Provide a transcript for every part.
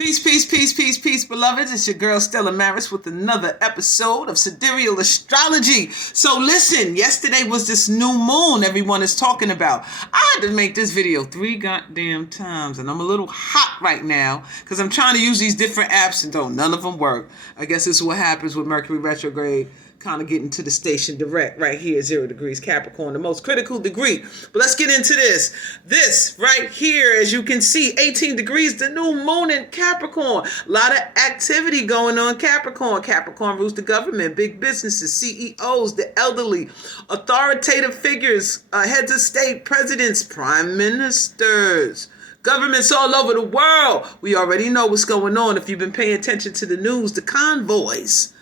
Peace, peace, peace, peace, peace, beloveds. It's your girl Stella with another episode of Sidereal Astrology. So listen, yesterday was this new moon everyone is talking about. I had to make this video 3 goddamn times, and I'm a little hot right now because I'm trying to use these different apps and none of them work. I guess this is what happens with Mercury retrograde, kind of getting to the station direct right here, 0 degrees Capricorn, the most critical degree. But let's get into this. This right here, as you can see, 18 degrees, the new moon in Capricorn. A lot of activity going on Capricorn. Capricorn rules the government, big businesses, CEOs, the elderly, authoritative figures, heads of state, presidents, prime ministers. Governments all over the world. We already know what's going on if you've been paying attention to the news. The convoys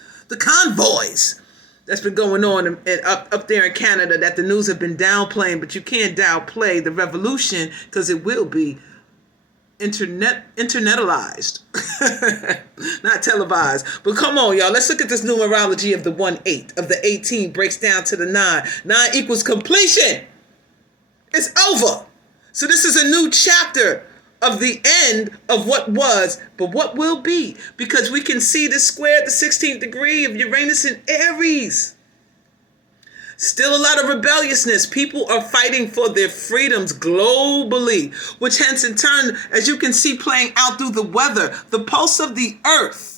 that's been going on up there in Canada that the news have been downplaying, but you can't downplay the revolution because it will be internetalized, not televised. But come on, y'all, let's look at this numerology of the 1-8, of the 18 breaks down to the 9. 9 equals completion. It's over. So this is a new chapter of the end of what was, but what will be, because we can see the square at the 16th degree of Uranus in Aries. Still a lot of rebelliousness. People are fighting for their freedoms globally, which hence in turn, as you can see playing out through the weather, the pulse of the earth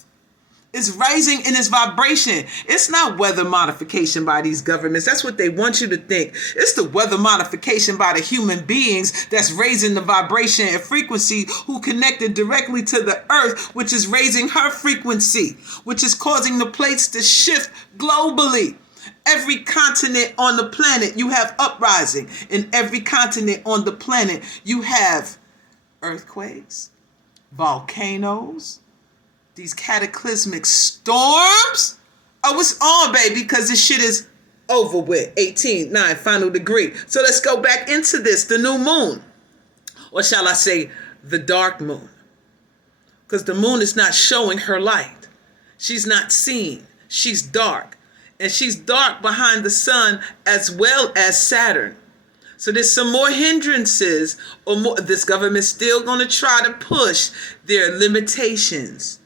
is rising in its vibration. It's not weather modification by these governments. That's what they want you to think. It's the weather modification by the human beings that's raising the vibration and frequency, who connected directly to the earth, which is raising her frequency, which is causing the plates to shift globally. Every continent on the planet, you have uprising. In every continent on the planet, you have earthquakes, volcanoes, these cataclysmic storms. Oh, it's on, baby, because this shit is over with. 18, 9, final degree. So let's go back into this, the new moon. Or shall I say, the dark moon. Because the moon is not showing her light. She's not seen. She's dark. And she's dark behind the sun as well as Saturn. So there's some more hindrances, or more. This government's still going to try to push their limitations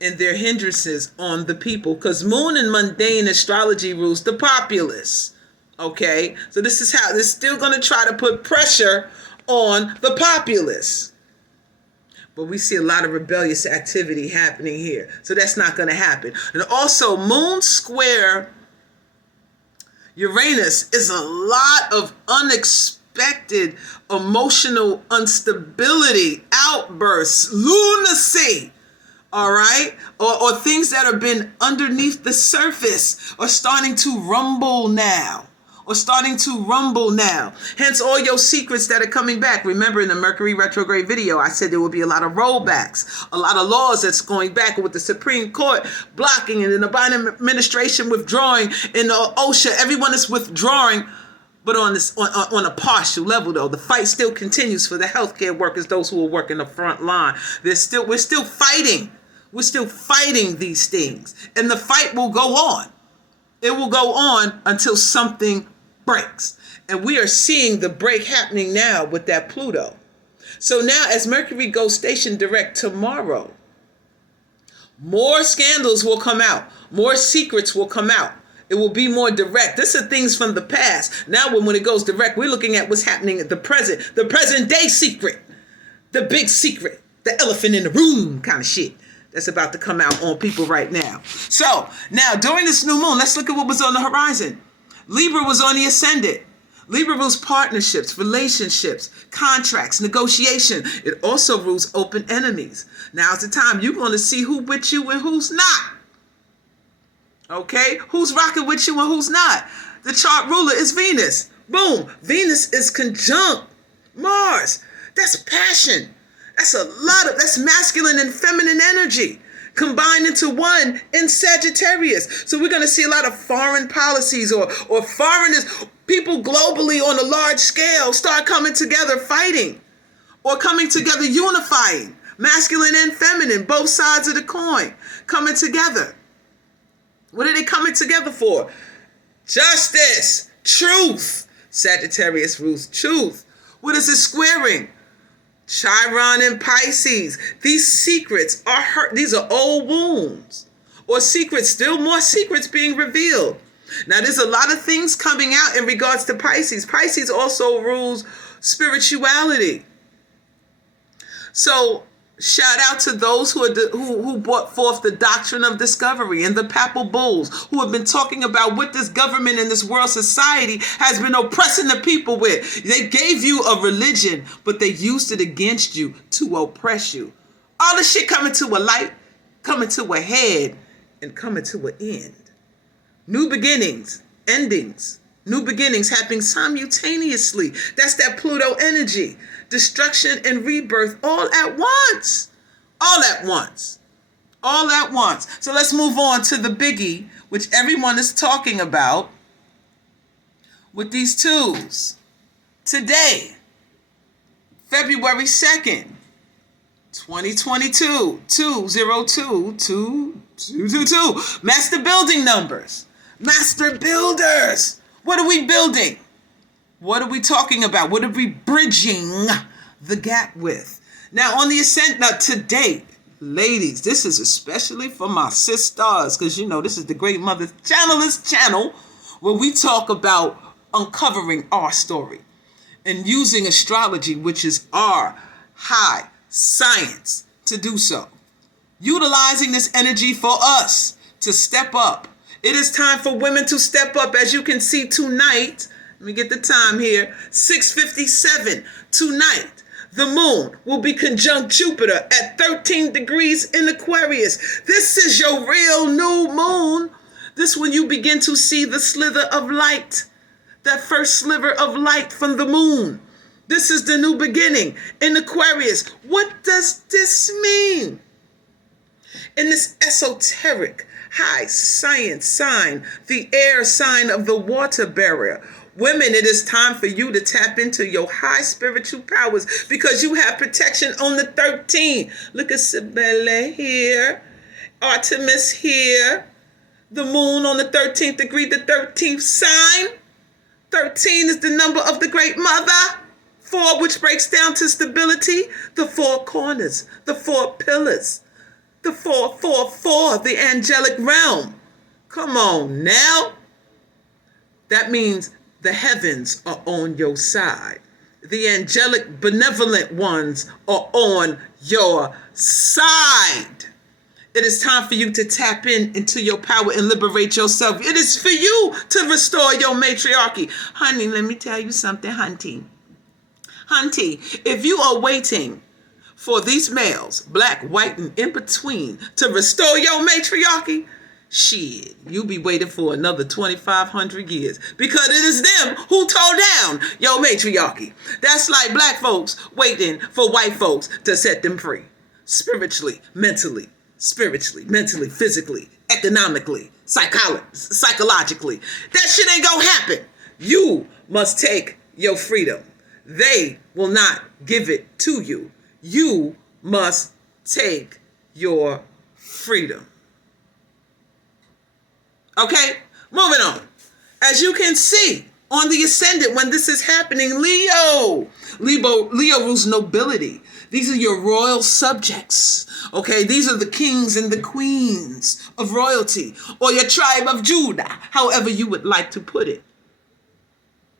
and their hindrances on the people, because moon in mundane astrology rules the populace. Okay, so this is how they're still going to try to put pressure on the populace. But we see a lot of rebellious activity happening here, so that's not going to happen. And also, moon square Uranus is a lot of unexpected emotional instability, outbursts, lunacy. All right, or things that have been underneath the surface are starting to rumble now. Hence all your secrets that are coming back. Remember, in the Mercury retrograde video, I said there will be a lot of rollbacks, a lot of laws that's going back, with the Supreme Court blocking, and in the Biden administration withdrawing, in the OSHA, everyone is withdrawing. But on a partial level, though, the fight still continues for the healthcare workers, those who are working the front line. We're still fighting. We're still fighting these things, and the fight will go on. It will go on until something breaks, and we are seeing the break happening now with that Pluto. So now, as Mercury goes station direct tomorrow, more scandals will come out, more secrets will come out. It will be more direct. This are things from the past. Now, when it goes direct, we're looking at what's happening at the present day secret, the big secret, the elephant in the room kind of shit that's about to come out on people right now. So now, during this new moon, let's look at what was on the horizon. Libra was on the ascendant. Libra rules partnerships, relationships, contracts, negotiation. It also rules open enemies. Now's the time you're going to see who with you and who's not. Okay, who's rocking with you and who's not? The chart ruler is Venus. Boom, Venus is conjunct Mars. That's passion. That's masculine and feminine energy combined into one in Sagittarius. So we're going to see a lot of foreign policies or foreigners, people globally on a large scale start coming together fighting, or coming together unifying, masculine and feminine, both sides of the coin coming together. What are they coming together for? Justice, truth. Sagittarius rules truth. What is it squaring? Chiron and Pisces. These secrets are hurt. These are old wounds or secrets, still more secrets being revealed. Now, there's a lot of things coming out in regards to Pisces. Pisces also rules spirituality. So shout out to those who brought forth the doctrine of discovery and the papal bulls, who have been talking about what this government and this world society has been oppressing the people with. They gave you a religion, but they used it against you to oppress you. All this shit coming to a light, coming to a head, and coming to an end. New beginnings, endings, new beginnings happening simultaneously. That's that Pluto energy. Destruction and rebirth all at once. All at once. All at once. So let's move on to the biggie, which everyone is talking about with these twos. Today, February 2nd, 2022, 2022222. Master building numbers. Master builders. What are we building? What are we talking about? What are we bridging the gap with? Now, on the ascent, now today, ladies, this is especially for my sisters, because you know this is the Great Mother channel where we talk about uncovering our story and using astrology, which is our high science, to do so. Utilizing this energy for us to step up. It is time for women to step up. As you can see tonight, let me get the time here, 6:57 tonight. The moon will be conjunct Jupiter at 13 degrees in Aquarius. This is your real new moon. This when you begin to see the slither of light, that first sliver of light from the moon. This is the new beginning in Aquarius. What does this mean? In this esoteric high science sign, the air sign of the water bearer, women, it is time for you to tap into your high spiritual powers because you have protection on the 13th. Look at Cybele here, Artemis here, the moon on the 13th degree, the 13th sign. 13 is the number of the Great Mother. 4, which breaks down to stability, the 4 corners, the 4 pillars, the 4, the angelic realm. Come on now. That means the heavens are on your side. The angelic benevolent ones are on your side. It is time for you to tap into your power and liberate yourself. It is for you to restore your matriarchy. Honey, let me tell you something, hunty. Hunty, if you are waiting for these males, black, white, and in between, to restore your matriarchy, shit, you be waiting for another 2,500 years because it is them who tore down your matriarchy. That's like black folks waiting for white folks to set them free. Spiritually, mentally, physically, economically, psychologically. That shit ain't gonna happen. You must take your freedom. They will not give it to you. You must take your freedom. Okay, moving on. As you can see on the ascendant, when this is happening, Leo rules nobility. These are your royal subjects. Okay, these are the kings and the queens of royalty, or your tribe of Judah, however you would like to put it.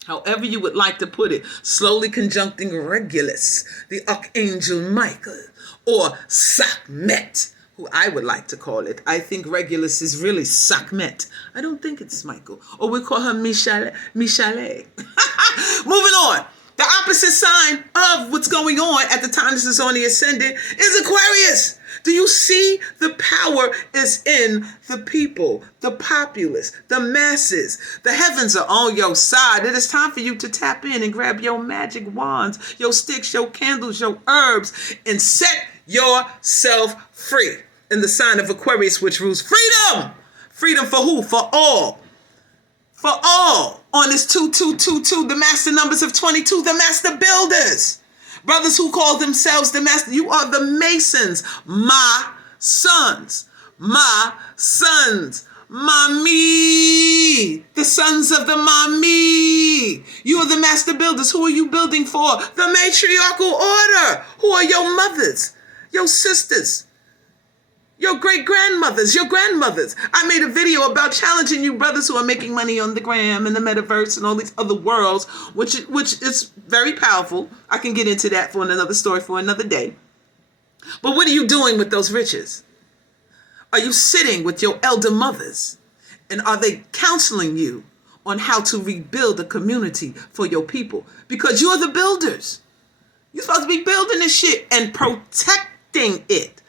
However you would like to put it. Slowly conjuncting Regulus, the Archangel Michael, or Sekhmet, who I would like to call it. I think Regulus is really Sekhmet. I don't think it's Michael. Or we call her Michale. Moving on. The opposite sign of what's going on at the time this is on the ascendant is Aquarius. Do you see the power is in the people, the populace, the masses? The heavens are on your side. It is time for you to tap in and grab your magic wands, your sticks, your candles, your herbs, and set yourself free in the sign of Aquarius, which rules freedom. Freedom for who? For all. For all. On this 2222, the master numbers of 22, the master builders. Brothers who call themselves the master. You are the masons. My sons. My sons MAMI, the sons of the MAMI. You are the master builders. Who are you building for? The matriarchal order. Who are your mothers, your sisters, your great-grandmothers, your grandmothers? I made a video about challenging you brothers who are making money on the gram and the metaverse and all these other worlds, which is very powerful. I can get into that for another story for another day. But what are you doing with those riches? Are you sitting with your elder mothers? And are they counseling you on how to rebuild a community for your people? Because you're the builders. You're supposed to be building this shit and protecting it.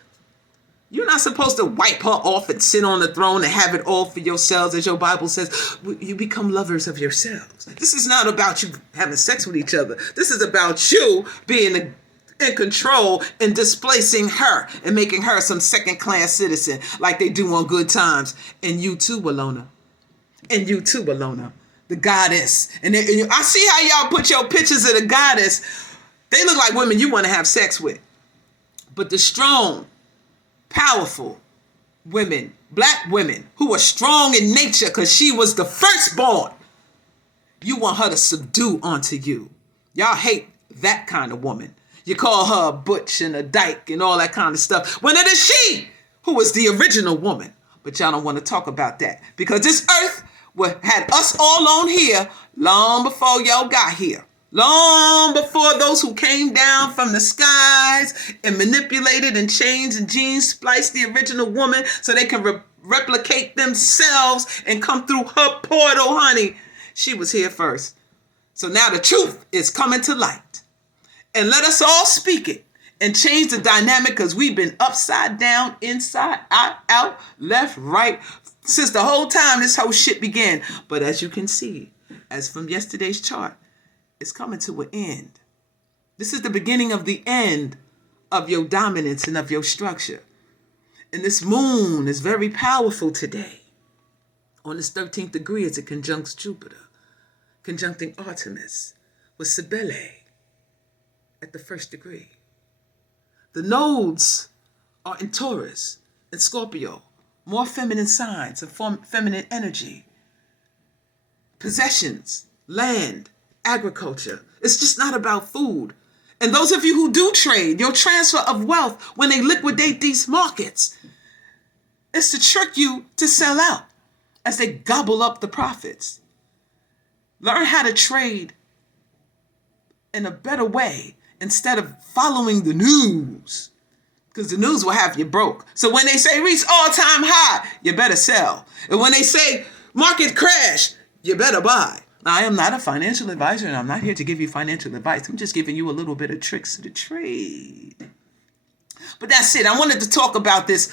You're not supposed to wipe her off and sit on the throne and have it all for yourselves, as your Bible says. You become lovers of yourselves. This is not about you having sex with each other. This is about you being in control and displacing her and making her some second-class citizen like they do on Good Times. And you too, Walona. And you too, Walona. The goddess. And I see how y'all put your pictures of the goddess. They look like women you want to have sex with. But the strong, powerful women, black women who are strong in nature because she was the firstborn, you want her to subdue onto you. Y'all hate that kind of woman. You call her a butch and a dyke and all that kind of stuff, when it is she who was the original woman. But y'all don't want to talk about that because this earth had us all on here long before y'all got here. Long before those who came down from the skies and manipulated and changed and gene spliced the original woman so they can replicate themselves and come through her portal, honey. She was here first. So now the truth is coming to light. And let us all speak it and change the dynamic, because we've been upside down, inside, out, left, right, since the whole time this whole shit began. But as you can see, as from yesterday's chart, it's coming to an end. This is the beginning of the end of your dominance and of your structure. And this moon is very powerful today. On its 13th degree, it's a conjuncts Jupiter, conjuncting Artemis with Cybele at the 1st degree. The nodes are in Taurus and Scorpio, more feminine signs of feminine energy. Possessions, land, agriculture. It's just not about food. And those of you who do trade, your transfer of wealth when they liquidate these markets, it's to trick you to sell out as they gobble up the profits. Learn how to trade in a better way instead of following the news, because the news will have you broke. So when they say reach all-time high, you better sell. And when they say market crash, you better buy. Now, I am not a financial advisor, and I'm not here to give you financial advice. I'm just giving you a little bit of tricks to the trade. But that's it. I wanted to talk about this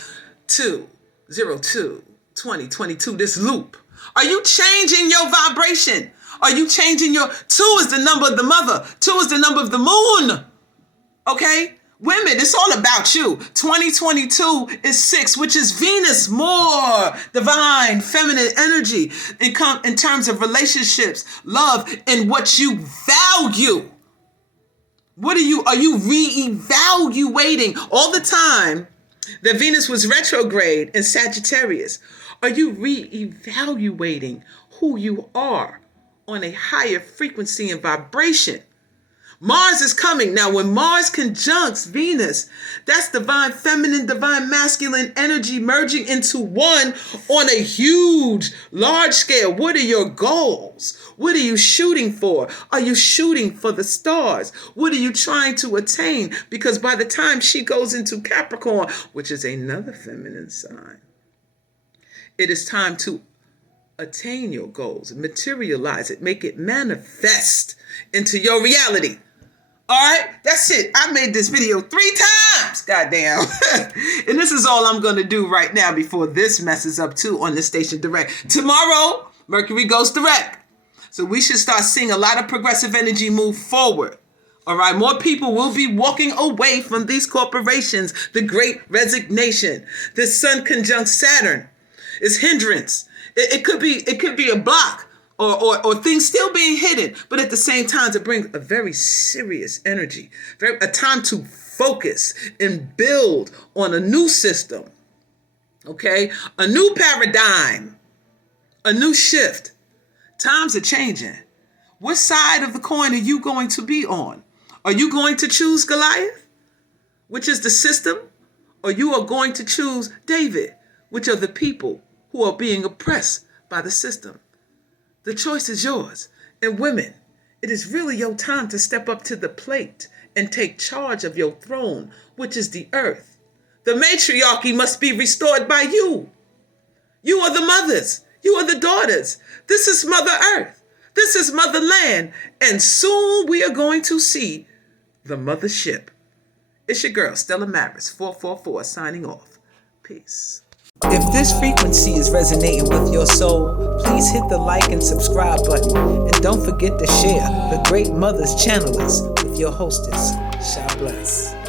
2/02/2022, this loop. Are you changing your vibration? Are you changing your... 2 is the number of the mother. 2 is the number of the moon. Okay? Women, it's all about you. 2022 is 6, which is Venus, more divine, feminine energy in terms of relationships, love, and what you value. Are you reevaluating all the time that Venus was retrograde in Sagittarius? Are you reevaluating who you are on a higher frequency and vibration? Mars is coming. Now, when Mars conjuncts Venus, that's divine feminine, divine masculine energy merging into one on a huge, large scale. What are your goals? What are you shooting for? Are you shooting for the stars? What are you trying to attain? Because by the time she goes into Capricorn, which is another feminine sign, it is time to attain your goals, materialize it, make it manifest into your reality. All right, that's it. I made this video 3 times, goddamn. And this is all I'm going to do right now before this messes up too on the station direct. Tomorrow, Mercury goes direct. So we should start seeing a lot of progressive energy move forward. All right, more people will be walking away from these corporations. The great resignation. The Sun conjunct Saturn is hindrance. It could be a block. Or things still being hidden, but at the same time to bring a very serious energy, a time to focus and build on a new system, okay? A new paradigm A new shift. Times are changing. What side of the coin are you going to be on? Are you going to choose Goliath, which is the system, or you are going to choose David, which are the people who are being oppressed by the system? The choice is yours. And women, it is really your time to step up to the plate and take charge of your throne, which is the earth. The matriarchy must be restored by you. You are the mothers. You are the daughters. This is Mother Earth. This is Motherland. And soon we are going to see the mothership. It's your girl, Stella Maris, 444, signing off. Peace. If this frequency is resonating with your soul, please hit the like and subscribe button. And don't forget to share the Great Mothers Channelers with your hostess, Sha Bless.